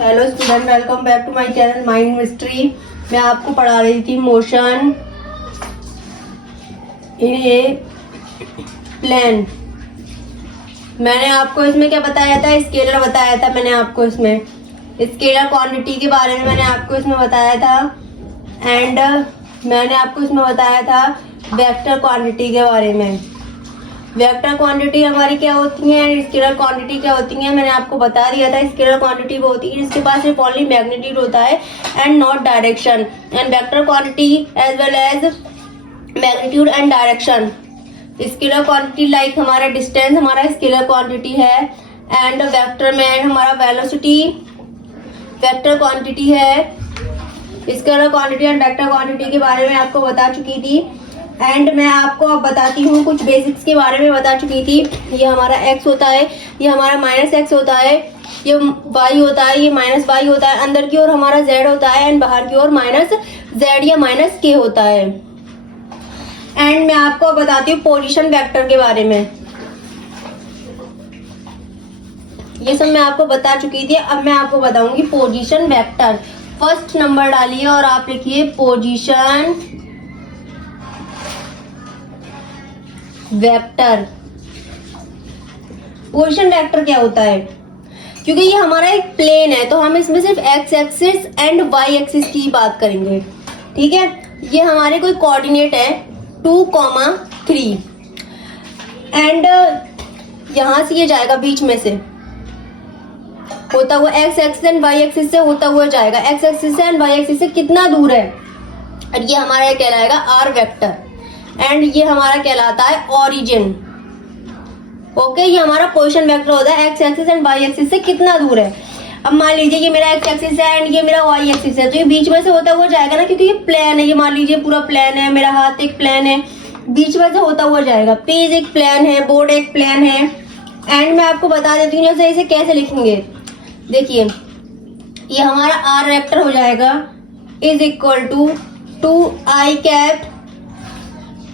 Hello student, welcome back to my channel mind mystery. मैं आपको पढ़ा रही थी मोशन इन ए प्लेन। मैंने आपको इसमें क्या बताया था, स्केलर बताया था। मैंने आपको इसमें स्केलर क्वांटिटी के बारे में मैंने आपको इसमें बताया था, एंड मैंने आपको इसमें बताया था वेक्टर क्वांटिटी के बारे में। वेक्टर क्वांटिटी हमारी क्या होती है, स्केलर क्वांटिटी क्या होती है, मैंने आपको बता दिया था। स्केलर क्वांटिटी वो होती है जिसके पास सिर्फ ओनली मैग्नीट्यूड होता है and not direction, and vector quantity as well as magnitude and direction. Scalar quantity like हमारा डिस्टेंस हमारा स्केलर क्वांटिटी है, एंड वेक्टर में हमारा वेलोसिटी वेक्टर क्वांटिटी है। Scalar quantity and vector quantity के बारे में आपको बता चुकी थी, एंड मैं आपको अब बताती हूँ कुछ बेसिक्स के बारे में बता चुकी थी। ये हमारा x होता है, ये हमारा -x होता है, ये y होता है, ये -y होता है, अंदर की ओर हमारा z होता है एंड बाहर की ओर -z या -k होता है। एंड मैं आपको बताती हूँ पोजीशन वेक्टर के बारे में। ये सब मैं आपको बता चुकी थी, अब मैं आपको बताऊंगी पोजीशन वेक्टर। फर्स्ट नंबर डालिए और आप लिखिए पोजीशन वेक्टर। पोजीशन वेक्टर क्या होता है, क्योंकि ये हमारा एक प्लेन है तो हम इसमें सिर्फ x axis and y axis की बात करेंगे। ठीक है, ये हमारे कोई कोऑर्डिनेट है 2,3, एंड यहां से ये जाएगा बीच में से होता हुआ x axis and y axis से होता हुआ जाएगा। x एक्सिस से एंड y एक्सिस से कितना दूर है, और ये हमारा कहलाएगा r वेक्टर, एंड ये हमारा कहलाता है ओरिजिन। ओके, ये हमारा पोजीशन वेक्टर होता है x axis and y axis से कितना दूर है। अब मान लीजिए ये मेरा x एक्सिस है एंड ये मेरा y एक्सिस है, तो ये बीच में से होता हुआ जाएगा ना, क्योंकि ये प्लेन है। ये मान लीजिए पूरा प्लेन है, मेरा हाथ एक प्लेन है, बीच में से होता हुआ जाएगा। पेज एक प्लेन है, बोर्ड एक प्लेन है। एंड मैं आपको बता देती हूँ जैसे इसे कैसे लिखेंगे। देखिए, ये हमारा r वेक्टर हो जाएगा is equal to 2i cap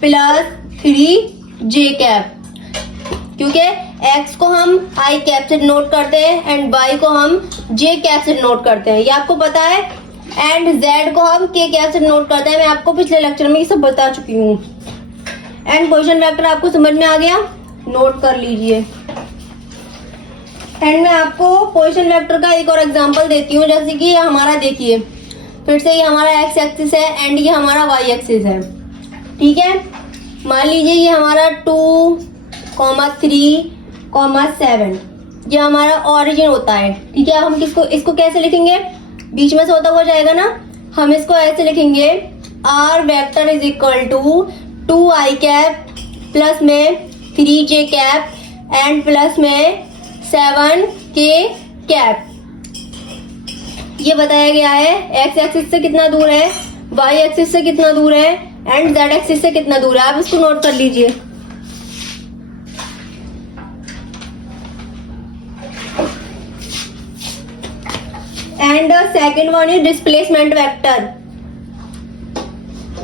plus 3j cap, क्योंकि x को हम i कैप से नोट करते हैं एंड y को हम j कैप से नोट करते हैं, ये आपको पता है, एंड z को हम k कैप से नोट करते हैं। मैं आपको पिछले लेक्चर में ये सब बता चुकी हूँ। एंड पोजीशन वेक्टर आपको समझ में आ गया, नोट कर लीजिए। एंड मैं आपको पोजीशन वेक्टर का एक और एग्जांपल देती हूँ, जैसे कि ये हमारा देखिए, फिर से ये हमारा x एक्सिस है एंड ये हमारा y एक्सिस है। ठीक है, मान लीजिए ये हमारा 2,3,7 ये हमारा ओरिजिन होता है। ठीक है, हम इसको कैसे लिखेंगे, बीच में से होता हुआ जाएगा ना, हम इसको ऐसे लिखेंगे r vector is equal to 2i cap plus में 3j कैप एंड प्लस में 7k कैप। ये बताया गया है x एक्सिस से कितना दूर है, y एक्सिस से कितना दूर है, एंड z एक्सिस से कितना दूर है। आप इसको नोट कर लीजिए। And second one is displacement vector.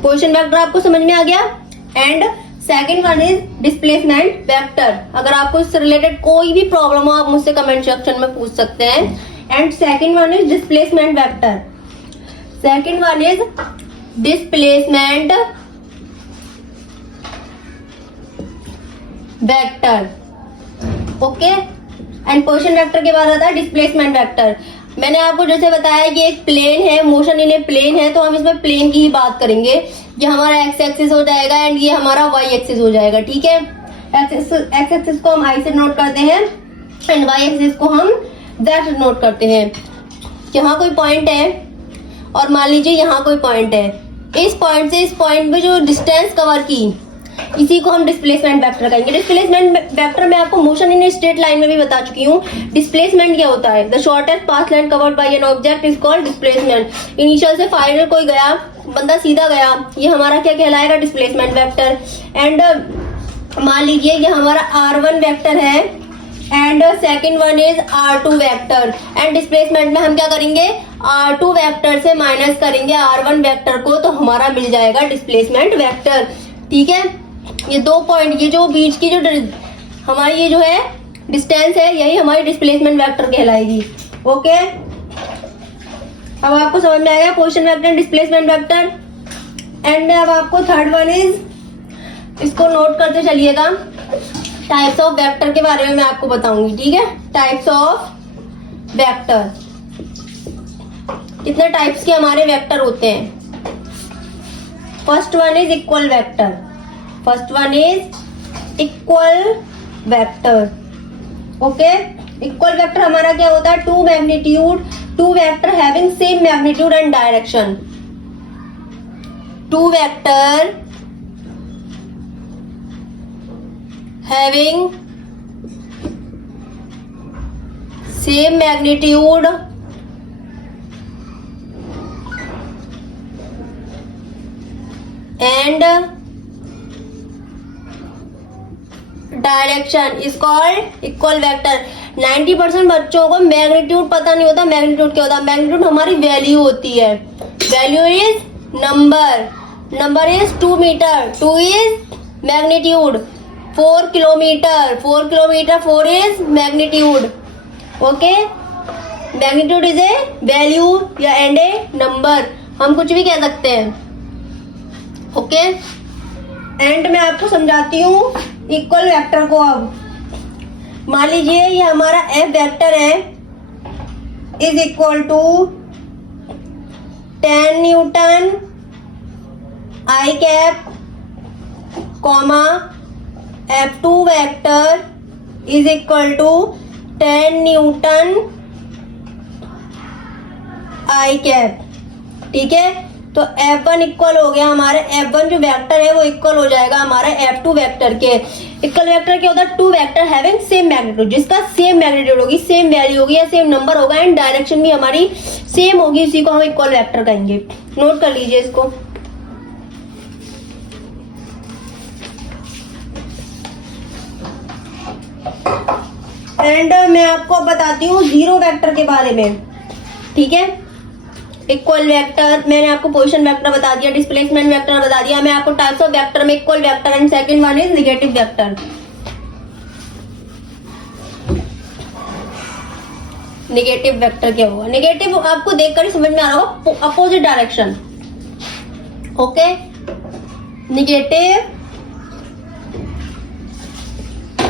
Position vector आपको समझ में आ गया, and second one is displacement vector. अगर आपको इससे रिलेटेड कोई भी प्रॉब्लम हो आप मुझसे कमेंट सेक्शन में पूछ सकते हैं। And second one is displacement vector. Second one is displacement vector. Okay, and position vector के बाद आता है डिस्प्लेसमेंट वेक्टर। मैंने आपको जैसे बताया ये एक प्लेन है, मोशन इन ए प्लेन है, तो हम इसमें प्लेन की ही बात करेंगे। ये हमारा x एक्सिस हो जाएगा एंड ये हमारा y एक्सिस हो जाएगा। ठीक है, x एक्सिस को हम i से नोट करते हैं एंड y एक्सिस को हम z से नोट करते हैं। यहाँ कोई पॉइंट है और मान लीजिए यहाँ कोई पॉइंट है, इस पॉइंट से इस पॉइंट में जो डिस्टेंस कवर की, इसी को हम डिस्प्लेसमेंट वेक्टर कहेंगे। डिस्प्लेसमेंट वेक्टर मैं आपको मोशन इन स्ट्रेट लाइन में भी बता चुकी हूँ। डिस्प्लेसमेंट क्या होता है, the shortest path line covered by an object is called displacement. Initial से फाइनल कोई गया, बंदा सीधा गया, ये हमारा क्या कहलाएगा, डिस्प्लेसमेंट वेक्टर। एंड मान लीजिए ये हमारा r1 वेक्टर है and second one is r2 vector, and displacement में हम क्या करेंगे, r2 वेक्टर से माइनस करेंगे r1 वेक्टर को, तो हमारा मिल जाएगा डिस्प्लेसमेंट वेक्टर। ठीक है, ये दो पॉइंट, ये जो बीच की जो हमारी ये जो है डिस्टेंस है, यही हमारी डिस्प्लेसमेंट वेक्टर कहलाएगी। ओके, अब आपको समझ में आएगा position vector, displacement vector. And में अब आपको थर्ड वन इज, इसको नोट करते चलिएगा, टाइप्स ऑफ वेक्टर के बारे में मैं आपको बताऊंगी, ठीक है। टाइप्स ऑफ वेक्टर, कितने टाइप्स के हमारे वेक्टर होते हैं। First one is equal vector, first one is equal vector, okay. Equal vector हमारा क्या होता है, two magnitude, two vector having same magnitude and direction, two vector having same magnitude and direction is called equal vector. 90% बच्चों को magnitude पता नहीं होता। Magnitude क्या होता है, मैग्नीट्यूड हमारी वैल्यू होती है। Value is number, number is 2 metre, 2 is magnitude. 4 kilometre, 4 kilometre, 4 is magnitude, okay. Magnitude is a value या एंड ए नंबर, हम कुछ भी कह सकते हैं, ओके। एंड मैं आपको समझाती हूँ इक्वल वेक्टर को। अब मान लीजिए ये हमारा एफ वेक्टर है, is equal to 10 newton i cap comma F2 vector is equal to 10 newton i cap, ठीक है। तो F1 इक्वल हो गया हमारे, F1 जो वेक्टर है वो इक्वल हो जाएगा हमारे F2 वेक्टर के। इक्वल वेक्टर क्या होता है, two vector having same magnitude, जिसका सेम मैग्नीट्यूड होगी, सेम वैल्यू होगी या सेम नंबर होगा एंड डायरेक्शन भी हमारी सेम होगी, इसी को हम इक्वल वेक्टर कहेंगे। नोट कर लीजिए इसको। एंड मैं आपको बताती हूँ जीरो वेक्टर के बारे में, ठीक है। इक्वल वेक्टर मैंने आपको पोजीशन वेक्टर बता दिया, डिस्प्लेसमेंट वेक्टर बता दिया। मैं आपको टाइप्स ऑफ वेक्टर में equal vector and second one is negative vector. Negative vector क्या होगा, नेगेटिव आपको देखकर ही समझ में आ रहा होगा, opposite direction, okay. Negative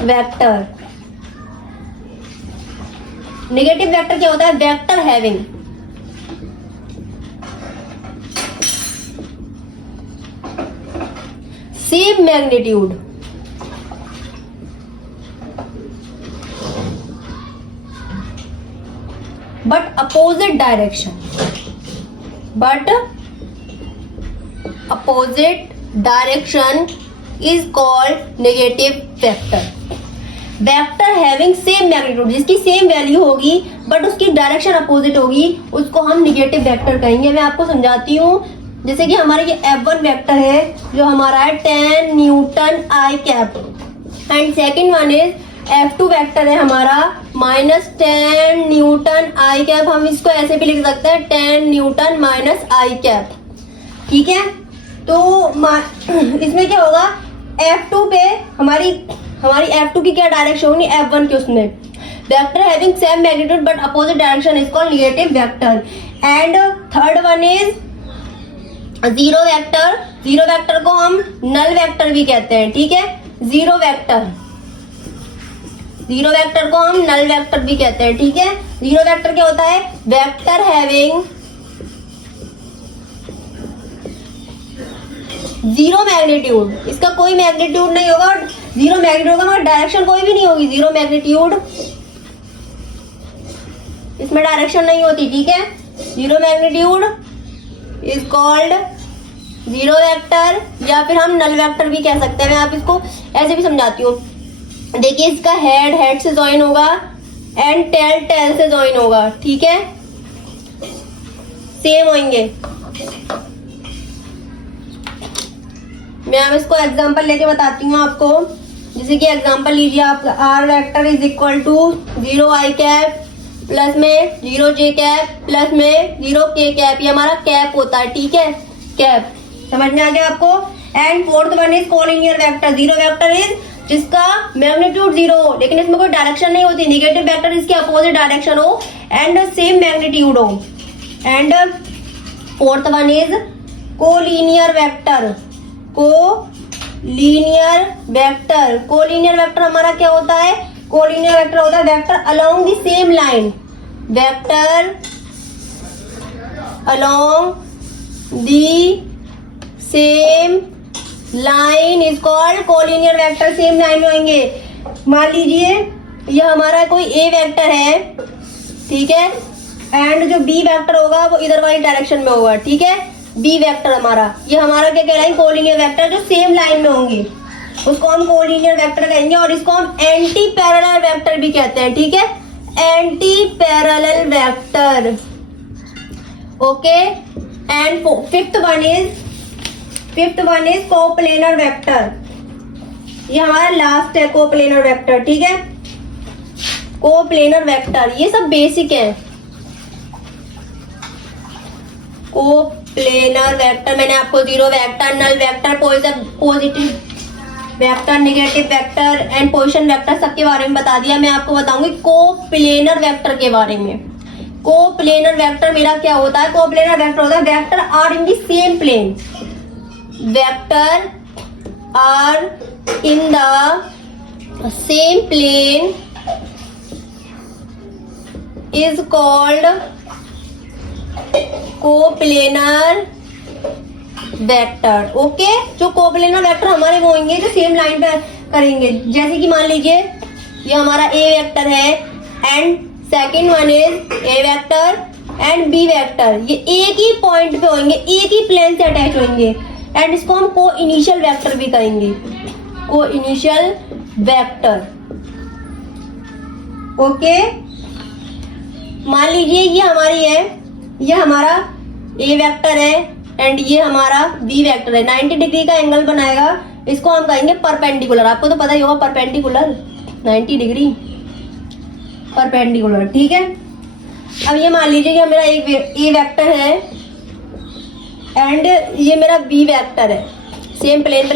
vector, negative vector क्या होता है, vector having same magnitude but opposite direction, but opposite direction is called negative vector. Vector having same magnitude, जिसकी सेम वैल्यू होगी बट उसकी डायरेक्शन अपोजिट होगी, उसको हम नेगेटिव वेक्टर कहेंगे। मैं आपको समझाती हूँ, जैसे कि हमारा ये F1 वेक्टर है जो हमारा है 10 newton i cap, and second one is F2 vector है हमारा -10 न्यूटन आई कैप। हम इसको ऐसे भी लिख सकते हैं 10 न्यूटन माइनस आई कैप, ठीक है। तो इसमें क्या होगा, F2 पे हमारी F2 की क्या डायरेक्शन होगी, F1 के उसमें। Vector having same magnitude but opposite direction is called negative vector. And third one is zero vector. Zero vector को हम नल वेक्टर भी कहते हैं, ठीक है। जीरो वेक्टर, जीरो वेक्टर को हम नल वेक्टर भी कहते हैं, ठीक है। जीरो वेक्टर क्या होता है, वेक्टर हैविंग जीरो मैग्नीट्यूड, इसका कोई मैग्नीट्यूड नहीं होगा, जीरो मैग्नीट्यूड होगा मगर डायरेक्शन कोई भी नहीं होगी। जीरो मैग्नीट्यूड, इसमें डायरेक्शन नहीं होती, ठीक है। Zero magnitude is called zero vector, या फिर हम नल वेक्टर भी कह सकते हैं। मैं आप इसको ऐसे भी समझाती हूँ। देखिए इसका हेड से ज्वाइन होगा एंड टेल से ज्वाइन होगा, ठीक है, सेम होंगे। मैं अब इसको एग्जांपल लेके बताती हूँ आपको। जैसे कि एग्जांपल लीजिए आप, r vector is equal to 0 i cap plus में 0 जे कैप प्लस में 0 के कैप, ये हमारा कैप होता है, ठीक है, कैप। समझ में आ गया आपको। And fourth one is collinear vector. Zero vector is जिसका मैग्नीट्यूड 0 हो लेकिन इसमें कोई डायरेक्शन नहीं होती। नेगेटिव वेक्टर इसके अपोजिट डायरेक्शन हो एंड सेम मैग्नीट्यूड हो, and fourth one is collinear vector. Collinear vector, collinear vector हमारा क्या होता है? कोलिनियर वेक्टर होता है vector along the same line, vector along the same line is called collinear vector. Same line में होंगे। मान लीजिए ये हमारा कोई ए वेक्टर है, ठीक है, एंड जो बी वेक्टर होगा वो इधर वाली डायरेक्शन में होगा, ठीक है। बी वेक्टर हमारा, ये हमारा क्या कहलाएंगे? कोलिनियर वेक्टर, जो सेम लाइन में होंगे उसको हम कोलिनियर वेक्टर कहेंगे, और इसको हम एंटी पैरेलल वेक्टर भी कहते हैं, ठीक है, anti parallel vector. Okay, and fifth one is coplanar vector. ये हमारा लास्ट है कोप्लेनर वेक्टर, ठीक है। कोप्लेनर वेक्टर ये सब बेसिक है। कोप्लेनर वेक्टर मैंने आपको zero vector, null vector, positive vector, negative vector and position vector सबके बारे में बता दिया। मैं आपको बताऊंगी कोप्लेनर वेक्टर के बारे में। कोप्लेनर वेक्टर मेरा क्या होता है? कोप्लेनर वेक्टर होता है vector are in the same plane, vector are in the same plane is called coplanar vector. Okay, जो कोप्लेनर वेक्टर हमारे वो होंगे जो सेम लाइन पे करेंगे। जैसे कि मान लीजिए ये हमारा ए वेक्टर है and second one is a vector and b vector, ये एक ही पॉइंट पे होंगे, एक ही प्लेन से अटैच होंगे, एंड इसको हम को इनिशियल वेक्टर भी कहेंगे, को इनिशियल वेक्टर। ओके, मान लीजिए ये हमारी है, ये हमारा ए वेक्टर है एंड ये हमारा बी वेक्टर है, 90 डिग्री का एंगल बनाएगा, इसको हम कहेंगे परपेंडिकुलर। आपको तो पता ही होगा परपेंडिकुलर, 90 डिग्री परपेंडिकुलर, ठीक है। अब ये मान लीजिए ये मेरा एक ए वेक्टर है एंड ये मेरा बी वेक्टर है, सेम प्लेन पे